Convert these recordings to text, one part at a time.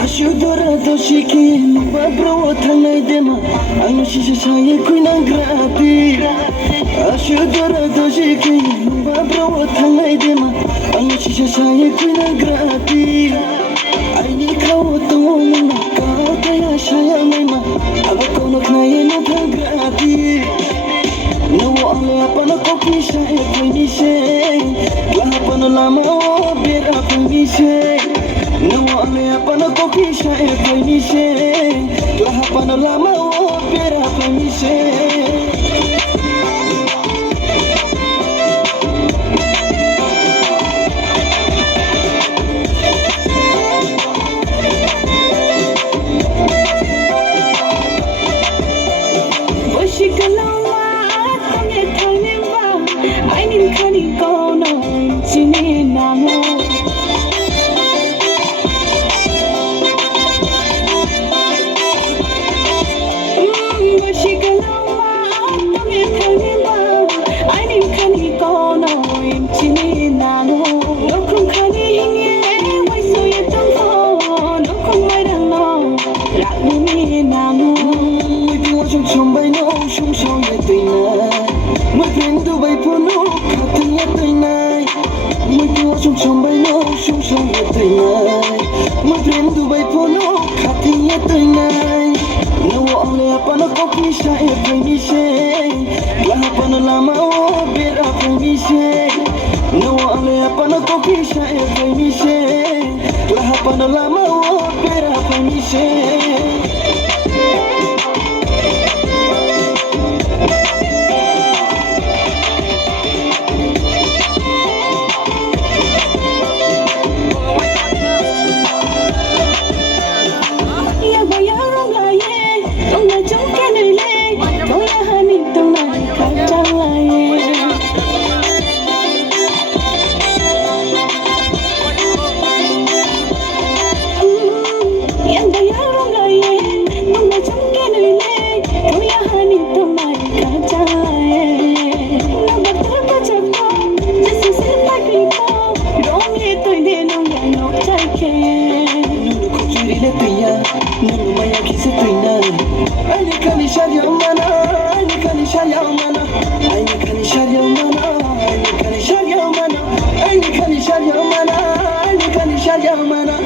Ashudora doshiki babro thangai dema anu shisha chaye kuinang grati Ashudora doshiki babro thangai dema anu shisha chaye kuinang grati Aini khaw to na kaw taya shaya naima aba kono knaye no thagrati No ale apana koki shaye koini she lahapana lama bera koini she No ale apana koki shaye koini she lahapana lama bera koini she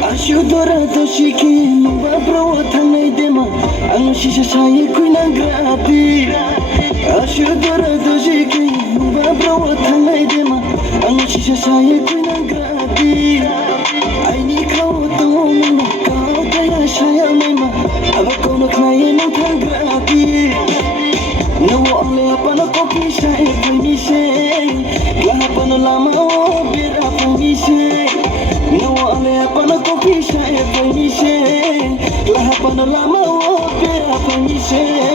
Ashudora doshiki babro thangai dema anu shisha chaye kuinang grati Ashudora doshiki babro thangai dema anu shisha chaye kuinang grati Aini khaw to na kaw taya shaya naima aba kono knaye no thagrati No ale apana koki shaye koini she lahapana lama bera koini she No ale apana koki shaye koini she lahapana lama bera koini she